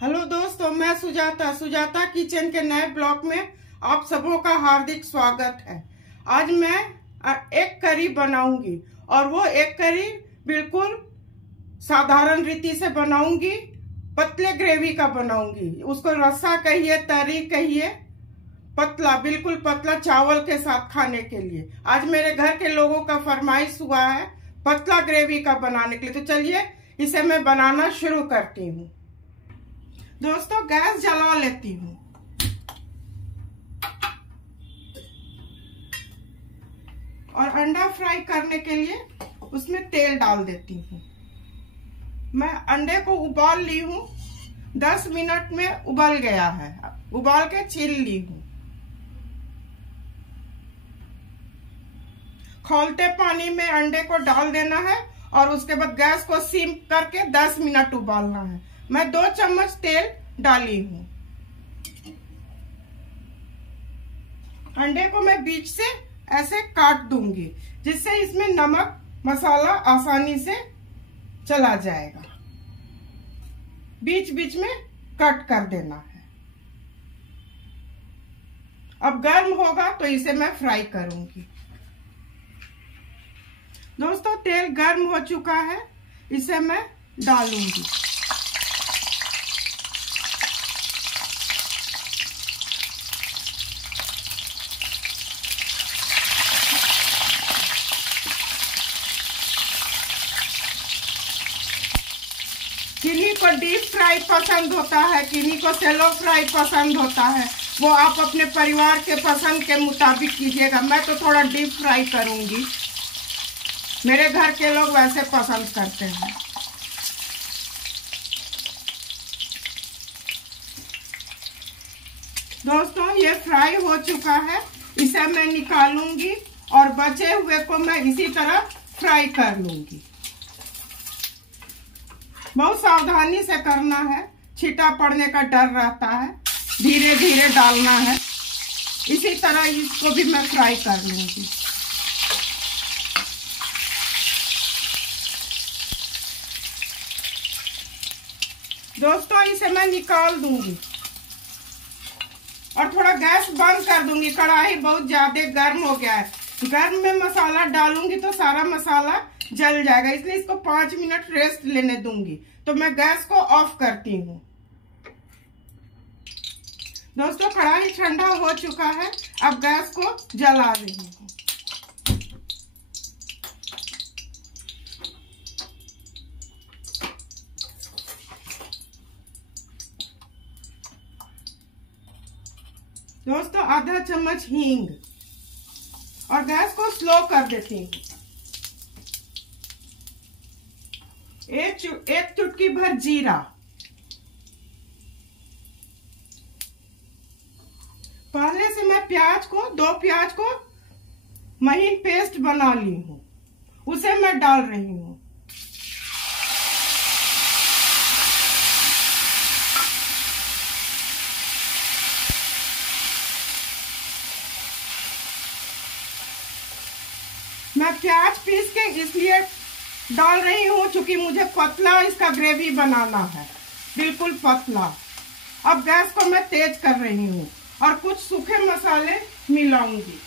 Hello दोस्तों, मैं Sujata kitchen के नए ब्लॉग में आप सबों का हार्दिक स्वागत है। आज मैं एक करी बनाऊंगी और वो एक करी बिल्कुल साधारण रीति से बनाऊंगी। पतले ग्रेवी का बनाऊंगी। उसको रस्सा कहिए, तरी कहिए, पतला, बिल्कुल पतला चावल के साथ खाने के लिए। आज मेरे घर के लोगों का फरमाइश हुआ है पतला ग्रेवी का बनाने के लिए, तो चलिए इसे मैं बनाना शुरू करती हूँ। दोस्तों, गैस जला लेती हूँ और अंडा फ्राई करने के लिए उसमें तेल डाल देती हूँ। मैं अंडे को उबाल ली हूँ, 10 मिनट में उबल गया है। उबाल के छील ली हूँ। खौलते पानी में अंडे को डाल देना है और उसके बाद गैस को सिम करके 10 मिनट उबालना है। मैं 2 चम्मच तेल डाली हूँ। अंडे को मैं बीच से ऐसे काट दूंगी जिससे इसमें नमक मसाला आसानी से चला जाएगा। बीच बीच में कट कर देना है। अब गर्म होगा तो इसे मैं फ्राई करूंगी। दोस्तों, तेल गर्म हो चुका है, इसे मैं डालूंगी। किन्हीं को डीप फ्राई पसंद होता है, किन्हीं को सेलो फ्राई पसंद होता है। वो आप अपने परिवार के पसंद के मुताबिक कीजिएगा। मैं तो थोड़ा डीप फ्राई करूंगी। मेरे घर के लोग वैसे पसंद करते हैं। दोस्तों, ये फ्राई हो चुका है, इसे मैं निकालूंगी और बचे हुए को मैं इसी तरह फ्राई कर लूंगी। बहुत सावधानी से करना है, छींटा पड़ने का डर रहता है। धीरे धीरे डालना है। इसी तरह इसको भी मैं फ्राई कर लूंगी। दोस्तों, इसे मैं निकाल दूंगी और थोड़ा गैस बंद कर दूंगी। कढ़ाई बहुत ज्यादा गर्म हो गया है। गर्म में मसाला डालूंगी तो सारा मसाला जल जाएगा, इसलिए इसको 5 मिनट रेस्ट लेने दूंगी। तो मैं गैस को ऑफ करती हूँ। दोस्तों, कढ़ाई ठंडा हो चुका है, अब गैस को जला रही हूँ। दोस्तों, आधा चम्मच हींग और गैस को स्लो कर देती हूँ। एक चुटकी भर जीरा, पहले से मैं दो प्याज को महीन पेस्ट बना ली हूँ, उसे मैं डाल रही हूँ। मैं प्याज पीस के इसलिए डाल रही हूँ क्योंकि मुझे पतला इसका ग्रेवी बनाना है, बिल्कुल पतला। अब गैस को मैं तेज कर रही हूँ और कुछ सूखे मसाले मिलाऊंगी।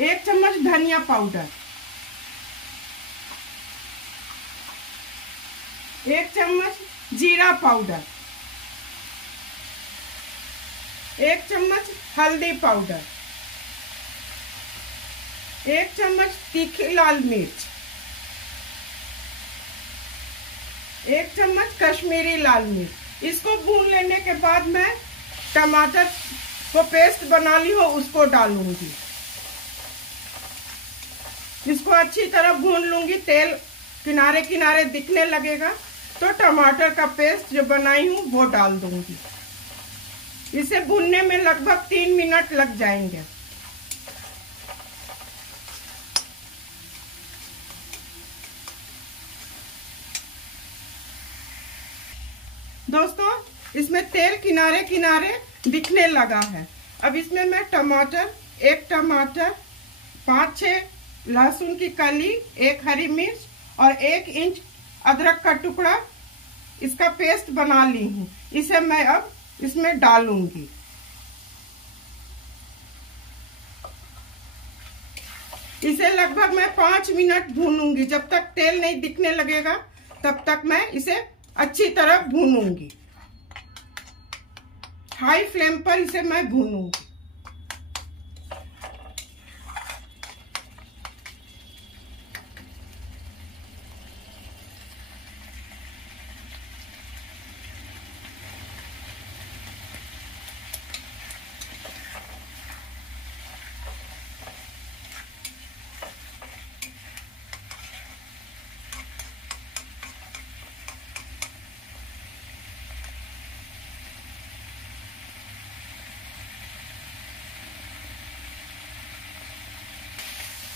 1 चम्मच धनिया पाउडर, 1 चम्मच जीरा पाउडर, 1 चम्मच हल्दी पाउडर, 1 चम्मच तीखी लाल मिर्च, 1 चम्मच कश्मीरी लाल मिर्च। इसको भून लेने के बाद मैं टमाटर को पेस्ट बना ली हो उसको डालूंगी। इसको अच्छी तरह भून लूंगी। तेल किनारे किनारे दिखने लगेगा तो टमाटर का पेस्ट जो बनाई हूँ वो डाल दूंगी। इसे भूनने में लगभग 3 मिनट लग जाएंगे। दोस्तों, इसमें तेल किनारे किनारे दिखने लगा है। अब इसमें मैं एक टमाटर, 5-6 लहसुन की कली, 1 हरी मिर्च और 1 इंच अदरक का टुकड़ा इसका पेस्ट बना ली हूँ, इसे मैं अब इसमें डालूंगी। इसे लगभग मैं 5 मिनट भूनूंगी। जब तक तेल नहीं दिखने लगेगा तब तक मैं इसे अच्छी तरह भूनूंगी। हाई फ्लेम पर इसे मैं भूनूंगी।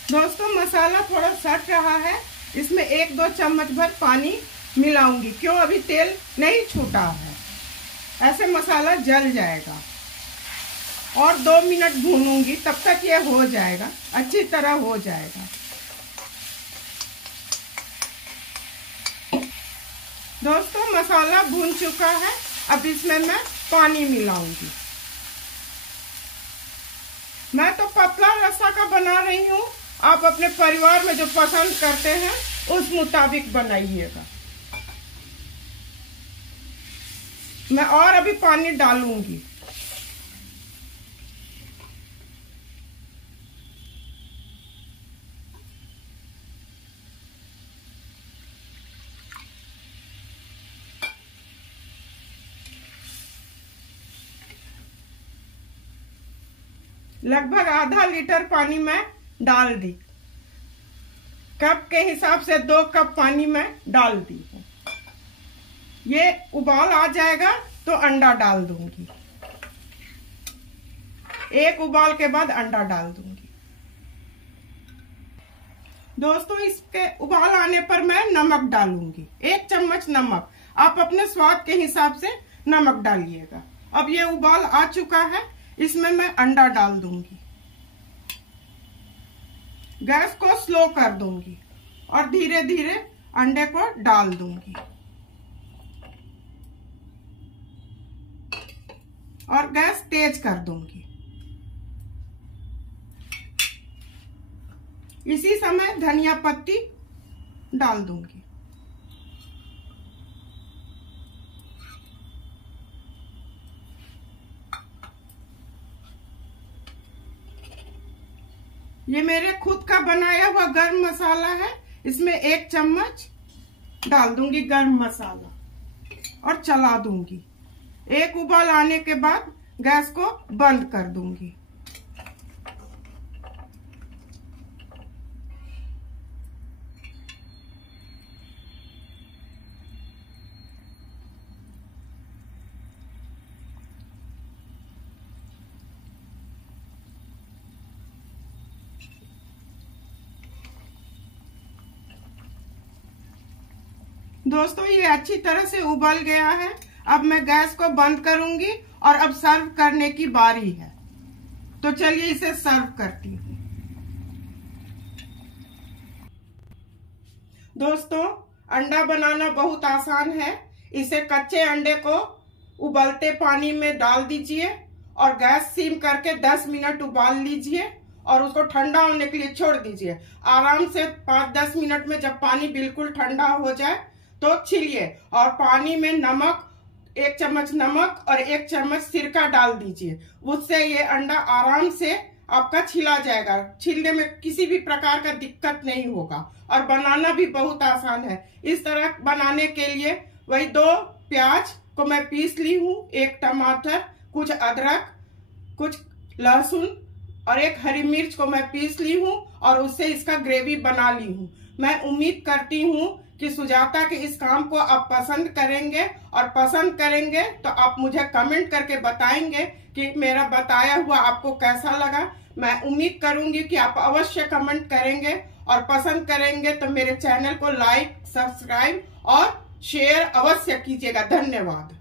दोस्तों मसाला थोड़ा सट रहा है, इसमें 1-2 चम्मच भर पानी मिलाऊंगी। क्यों, अभी तेल नहीं छूटा है, ऐसे मसाला जल जाएगा। और 2 मिनट भूनूंगी, तब तक ये हो जाएगा, अच्छी तरह हो जाएगा। दोस्तों मसाला भून चुका है, अब इसमें मैं पानी मिलाऊंगी। मैं तो पतला रसा का बना रही हूँ, आप अपने परिवार में जो पसंद करते हैं उस मुताबिक बनाइएगा। मैं और अभी पानी डालूंगी। लगभग आधा लीटर पानी मैं डाल दी। कप के हिसाब से 2 कप पानी मैं डाल दी हूँ। ये उबाल आ जाएगा तो अंडा डाल दूंगी। 1 उबाल के बाद अंडा डाल दूंगी। दोस्तों इसके उबाल आने पर मैं नमक डालूंगी, 1 चम्मच नमक। आप अपने स्वाद के हिसाब से नमक डालिएगा। अब ये उबाल आ चुका है, इसमें मैं अंडा डाल दूंगी। गैस को स्लो कर दूंगी और धीरे धीरे अंडे को डाल दूंगी और गैस तेज कर दूंगी। इसी समय धनिया पत्ती डाल दूंगी। ये मेरे खुद का बनाया हुआ गरम मसाला है, इसमें 1 चम्मच डाल दूंगी गरम मसाला और चला दूंगी। 1 उबाल आने के बाद गैस को बंद कर दूंगी। दोस्तों ये अच्छी तरह से उबल गया है। अब मैं गैस को बंद करूंगी और अब सर्व करने की बारी है। तो चलिए इसे सर्व करती हूँ। दोस्तों अंडा बनाना बहुत आसान है। इसे कच्चे अंडे को उबलते पानी में डाल दीजिए और गैस सिम करके 10 मिनट उबाल लीजिए और उसको ठंडा होने के लिए छोड़ दीजिए। आराम से 5-10 मिनट में जब पानी बिल्कुल ठंडा हो जाए तो छिलिए और पानी में नमक, 1 चम्मच नमक और 1 चम्मच सिरका डाल दीजिए। उससे ये अंडा आराम से आपका छिला जाएगा। छिलने में किसी भी प्रकार का दिक्कत नहीं होगा और बनाना भी बहुत आसान है। इस तरह बनाने के लिए वही 2 प्याज को मैं पीस ली हूँ, 1 टमाटर, कुछ अदरक, कुछ लहसुन और 1 हरी मिर्च को मैं पीस ली हूँ और उससे इसका ग्रेवी बना ली हूँ। मैं उम्मीद करती हूँ कि सुजाता के इस काम को आप पसंद करेंगे और पसंद करेंगे तो आप मुझे कमेंट करके बताएंगे कि मेरा बताया हुआ आपको कैसा लगा। मैं उम्मीद करूंगी कि आप अवश्य कमेंट करेंगे और पसंद करेंगे तो मेरे चैनल को लाइक, सब्सक्राइब और शेयर अवश्य कीजिएगा। धन्यवाद।